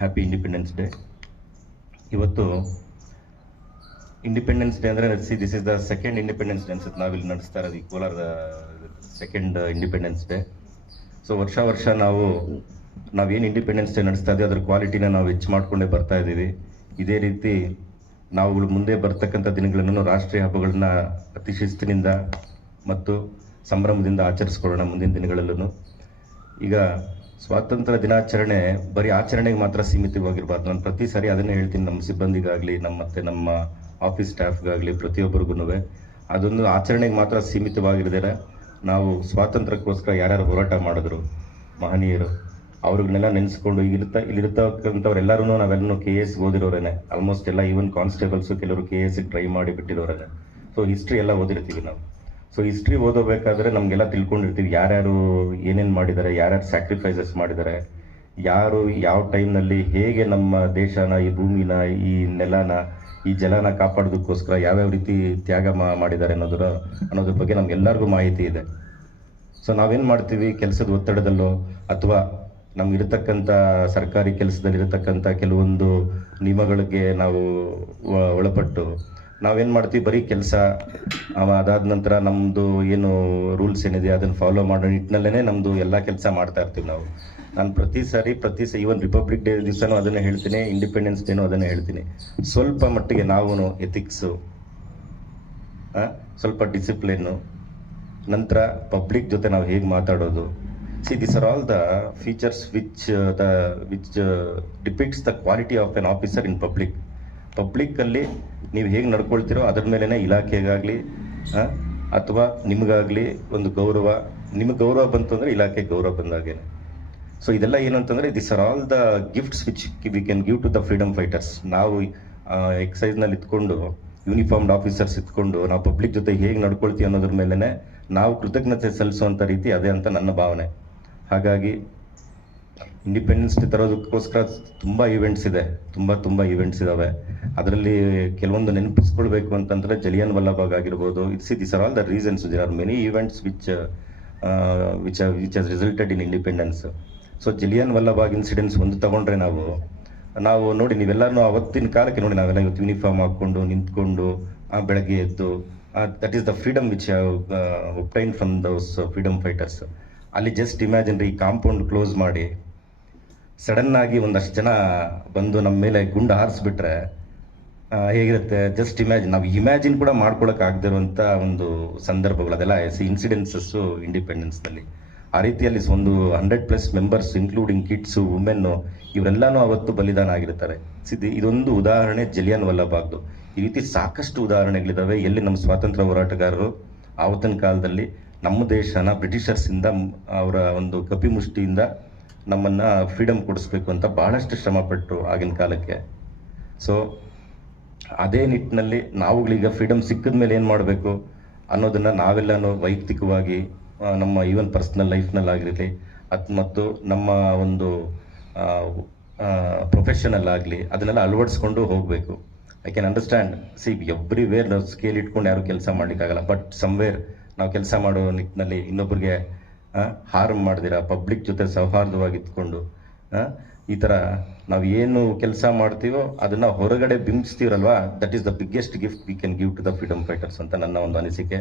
Happy independence day. ಇವತ್ತು independence day ಅಂದರೆ this is the second independence day ಅನ್ಸುತ್ತೆ ನಾವಿಲ್ಲಿ ನಡೆಸ್ತಾ ಇರೋದು, ಈ ಕೋಲಾರದ ಸೆಕೆಂಡ್ ಇಂಡಿಪೆಂಡೆನ್ಸ್ ಡೇ. ಸೊ ವರ್ಷ ನಾವೇನು ಇಂಡಿಪೆಂಡೆನ್ಸ್ ಡೇ ನಡೆಸ್ತಾ ಇದ್ದೀವಿ ಅದ್ರ ಕ್ವಾಲಿಟಿನ ನಾವು ಹೆಚ್ಚು ಮಾಡ್ಕೊಂಡೇ ಬರ್ತಾ ಇದ್ದೀವಿ. ಇದೇ ರೀತಿ ನಾವುಗಳು ಮುಂದೆ ಬರ್ತಕ್ಕಂಥ ದಿನಗಳನ್ನು ರಾಷ್ಟ್ರೀಯ ಹಬ್ಬಗಳನ್ನ ಅತಿ ಶಿಸ್ತಿನಿಂದ ಮತ್ತು ಸಂಭ್ರಮದಿಂದ ಆಚರಿಸ್ಕೊಳ್ಳೋಣ ಮುಂದಿನ ದಿನಗಳಲ್ಲೂ. ಈಗ ಸ್ವಾತಂತ್ರ್ಯ ದಿನಾಚರಣೆ ಬರೀ ಆಚರಣೆಗೆ ಮಾತ್ರ ಸೀಮಿತವಾಗಿರಬಾರ್ದು. ನಾನು ಪ್ರತಿ ಸಾರಿ ಅದನ್ನೇ ಹೇಳ್ತೀನಿ, ನಮ್ಮ ಸಿಬ್ಬಂದಿಗಾಗಲಿ ನಮ್ಮ ಆಫೀಸ್ ಸ್ಟಾಫ್ಗಾಗಲಿ ಪ್ರತಿಯೊಬ್ಬರಿಗೂ ಅದೊಂದು ಆಚರಣೆಗೆ ಮಾತ್ರ ಸೀಮಿತವಾಗಿರದೇ ನಾವು ಸ್ವಾತಂತ್ರ್ಯಕ್ಕೋಸ್ಕರ ಯಾರ್ಯಾರು ಹೋರಾಟ ಮಾಡಿದ್ರು ಮಹನೀಯರು ಅವ್ರಿಗನ್ನೆಲ್ಲ ನೆನೆಸ್ಕೊಂಡು ಇಲ್ಲಿರ್ತಕ್ಕಂಥವ್ರೆಲ್ಲರೂ ನಾವೆಲ್ಲರೂ KS ಓದಿರೋರೇನೆ, ಆಲ್ಮೋಸ್ಟ್ ಎಲ್ಲ ಈವನ್ ಕಾನ್ಸ್ಟೇಬಲ್ಸು ಕೆಲವರು KS ಟ್ರೈ ಮಾಡಿ ಬಿಟ್ಟಿರೋರೇನೆ. ಸೊ ಹಿಸ್ಟ್ರಿ ಎಲ್ಲ ಓದಿರ್ತೀವಿ ನಾವು. ಸೊ ಹಿಸ್ಟ್ರಿ ಓದೋಬೇಕಾದ್ರೆ ನಮಗೆಲ್ಲ ತಿಳ್ಕೊಂಡಿರ್ತೀವಿ ಯಾರ್ಯಾರು ಏನೇನು ಮಾಡಿದ್ದಾರೆ, ಯಾರ್ಯಾರು ಸ್ಯಾಕ್ರಿಫೈಸಸ್ ಮಾಡಿದ್ದಾರೆ, ಯಾರು ಯಾವ ಟೈಮ್ನಲ್ಲಿ ಹೇಗೆ ನಮ್ಮ ದೇಶನ, ಈ ಭೂಮಿನ, ಈ ನೆಲನ, ಈ ಜಲನ ಕಾಪಾಡೋದಕ್ಕೋಸ್ಕರ ಯಾವ್ಯಾವ ರೀತಿ ತ್ಯಾಗ ಮಾಡಿದ್ದಾರೆ ಅನ್ನೋದ್ರ ಬಗ್ಗೆ ನಮ್ಗೆಲ್ಲರಿಗೂ ಮಾಹಿತಿ ಇದೆ. ಸೊ ನಾವೇನು ಮಾಡ್ತೀವಿ, ಕೆಲಸದ ಒತ್ತಡದಲ್ಲೋ ಅಥವಾ ನಮ್ಗಿರ್ತಕ್ಕಂಥ ಸರ್ಕಾರಿ ಕೆಲಸದಲ್ಲಿರತಕ್ಕಂಥ ಕೆಲವೊಂದು ನಿಯಮಗಳಿಗೆ ನಾವು ಒಳಪಟ್ಟು ನಾವೇನು ಮಾಡ್ತೀವಿ, ಬರೀ ಕೆಲಸ ಅದಾದ ನಂತರ ನಮ್ಮದು ಏನು ರೂಲ್ಸ್ ಏನಿದೆ ಅದನ್ನು ಫಾಲೋ ಮಾಡೋ ನಿಟ್ಟಿನಲ್ಲೇ ನಮ್ಮದು ಎಲ್ಲ ಕೆಲಸ ಮಾಡ್ತಾ ಇರ್ತೀವಿ ನಾವು. ನಾನು ಪ್ರತಿ ಸಾರಿ ಈವನ್ ರಿಪಬ್ಲಿಕ್ ಡೇ ದಿವಸನೂ ಅದನ್ನೇ ಹೇಳ್ತೀನಿ, ಇಂಡಿಪೆಂಡೆನ್ಸ್ ಡೇನೂ ಅದನ್ನೇ ಹೇಳ್ತೀನಿ. ಸ್ವಲ್ಪ ಮಟ್ಟಿಗೆ ನಾವು ಎಥಿಕ್ಸು, ಸ್ವಲ್ಪ ಡಿಸಿಪ್ಲಿನ್ನು, ನಂತರ ಪಬ್ಲಿಕ್ ಜೊತೆ ನಾವು ಹೇಗೆ ಮಾತಾಡೋದು. This are all the features which depicts the quality of an officer in ಪಬ್ಲಿಕ್ಕಲ್ಲಿ ನೀವು ಹೇಗೆ ನಡ್ಕೊಳ್ತೀರೋ ಅದ್ರ ಮೇಲೇ ಇಲಾಖೆಗಾಗಲಿ ಅಥವಾ ನಿಮಗಾಗಲಿ ಒಂದು ಗೌರವ, ನಿಮಗೆ ಗೌರವ ಬಂತು ಅಂದರೆ ಇಲಾಖೆ ಗೌರವ ಬಂದಾಗೇನೆ. ಸೊ ಇದೆಲ್ಲ ಏನು ಅಂತಂದರೆ this are all the gifts which we can give to the freedom fighters. ನಾವು ಎಕ್ಸೈಸ್ನಲ್ಲಿ ಇದ್ಕೊಂಡು ಯೂನಿಫಾರ್ಮ್ಡ್ ಆಫೀಸರ್ಸ್ ಇದ್ಕೊಂಡು ನಾವು ಪಬ್ಲಿಕ್ ಜೊತೆ ಹೇಗೆ ನಡ್ಕೊಳ್ತೀವಿ ಅನ್ನೋದ್ರ ಮೇಲೇ ನಾವು ಕೃತಜ್ಞತೆ ಸಲ್ಲಿಸುವಂಥ ರೀತಿ ಅದೇ ಅಂತ ನನ್ನ ಭಾವನೆ. ಹಾಗಾಗಿ ಇಂಡಿಪೆಂಡೆನ್ಸ್ ಡೇ ತರೋದಕ್ಕೋಸ್ಕರ ತುಂಬ ಈವೆಂಟ್ಸ್ ಇದೆ, ತುಂಬ ಈವೆಂಟ್ಸ್ ಇದ್ದಾವೆ. ಅದರಲ್ಲಿ ಕೆಲವೊಂದು ನೆನಪಿಸ್ಕೊಳ್ಬೇಕು ಅಂತಂದರೆ ಜಲಿಯನ್ ವಾಲಾ ಬಾಗ್ ಆಗಿರ್ಬೋದು. This are all the reasons. There are many events which has resulted in independence. So Jallianwala Bagh incidence ಒಂದು ತಗೊಂಡ್ರೆ ನಾವು ನೋಡಿ, ನೀವೆಲ್ಲರೂ ಅವತ್ತಿನ ಕಾಲಕ್ಕೆ ನೋಡಿ, ನಾವೆಲ್ಲ ಇವತ್ತು ಯೂನಿಫಾರ್ಮ್ ಹಾಕ್ಕೊಂಡು ನಿಂತ್ಕೊಂಡು ಬೆಳಗ್ಗೆ ಎದ್ದು that is the freedom which have obtain from those freedom fighters. ಅಲ್ಲಿ ಜಸ್ಟ್ ಇಮ್ಯಾಜಿನ್ ರೀ, ಕಾಂಪೌಂಡ್ ಕ್ಲೋಸ್ ಮಾಡಿ ಸಡನ್ನಾಗಿ ಒಂದಷ್ಟು ಜನ ಬಂದು ನಮ್ಮ ಮೇಲೆ ಗುಂಡು ಹಾರಿಸ್ಬಿಟ್ರೆ ಹೇಗಿರುತ್ತೆ. ಜಸ್ಟ್ ಇಮ್ಯಾಜಿನ್, ನಾವು ಇಮ್ಯಾಜಿನ್ ಕೂಡ ಮಾಡ್ಕೊಳಕ್ಕೆ ಆಗದಿರುವಂಥ ಒಂದು ಸಂದರ್ಭಗಳು ಅದೆಲ್ಲ ಇನ್ಸಿಡೆನ್ಸಸ್ಸು ಇಂಡಿಪೆಂಡೆನ್ಸ್ನಲ್ಲಿ. ಆ ರೀತಿಯಲ್ಲಿ ಒಂದು 100+ ಮೆಂಬರ್ಸ್ ಇನ್ಕ್ಲೂಡಿಂಗ್ ಕಿಡ್ಸು, ವುಮೆನ್ನು, ಇವರೆಲ್ಲನೂ ಅವತ್ತು ಬಲಿದಾನ ಆಗಿರ್ತಾರೆ. ಇದೊಂದು ಉದಾಹರಣೆ ಜಲಿಯನ್ ವಾಲಾ ಬಾಗ್ದು. ಈ ರೀತಿ ಸಾಕಷ್ಟು ಉದಾಹರಣೆಗಳಿದ್ದಾವೆ ಎಲ್ಲಿ ನಮ್ಮ ಸ್ವಾತಂತ್ರ್ಯ ಹೋರಾಟಗಾರರು ಆವತ್ತಿನ ಕಾಲದಲ್ಲಿ ನಮ್ಮ ದೇಶನ ಬ್ರಿಟಿಷರ್ಸಿಂದ ಅವರ ಒಂದು ಕಪಿಮುಷ್ಟಿಯಿಂದ ನಮ್ಮನ್ನು ಫ್ರೀಡಮ್ ಕೊಡಿಸ್ಬೇಕು ಅಂತ ಬಹಳಷ್ಟು ಶ್ರಮಪಟ್ಟರು ಆಗಿನ ಕಾಲಕ್ಕೆ. ಸೊ ಅದೇ ನಿಟ್ಟಿನಲ್ಲಿ ನಾವುಗಳೀಗ ಫ್ರೀಡಮ್ ಸಿಕ್ಕಿದ ಮೇಲೆ ಏನು ಮಾಡಬೇಕು ಅನ್ನೋದನ್ನು ನಾವೆಲ್ಲನೂ ವೈಯಕ್ತಿಕವಾಗಿ ನಮ್ಮ ಈವನ್ ಪರ್ಸ್ನಲ್ ಲೈಫ್ನಲ್ಲಾಗಿರಲಿ ಮತ್ತು ನಮ್ಮ ಒಂದು ಪ್ರೊಫೆಷನಲ್ ಆಗಲಿ ಅದನ್ನೆಲ್ಲ ಅಳವಡಿಸ್ಕೊಂಡು ಹೋಗಬೇಕು. ಐ ಕ್ಯಾನ್ ಅಂಡರ್ಸ್ಟ್ಯಾಂಡ್, ಎವ್ರಿವೇರ್ ನಾವು ಸ್ಕೇಲ್ ಇಟ್ಕೊಂಡು ಯಾರು ಕೆಲಸ ಮಾಡಲಿಕ್ಕಾಗಲ್ಲ. ಬಟ್ ಸಮ್ವೇರ್ ನಾವು ಕೆಲಸ ಮಾಡೋ ನಿಟ್ಟಿನಲ್ಲಿ ಇನ್ನೊಬ್ಬರಿಗೆ ಹಾರ್ಮ್ ಮಾಡ್ದಿರ ಪಬ್ಲಿಕ್ ಜೊತೆ ಸೌಹಾರ್ದವಾಗಿ ಇದ್ಕೊಂಡು ಈ ಥರ ನಾವು ಏನು ಕೆಲಸ ಮಾಡ್ತೀವೋ ಅದನ್ನು ಹೊರಗಡೆ ಬಿಂಬಿಸ್ತೀವಲ್ವಾ, that is the biggest gift we can give to the freedom fighters ಅಂತ ನನ್ನ ಒಂದು ಅನಿಸಿಕೆ.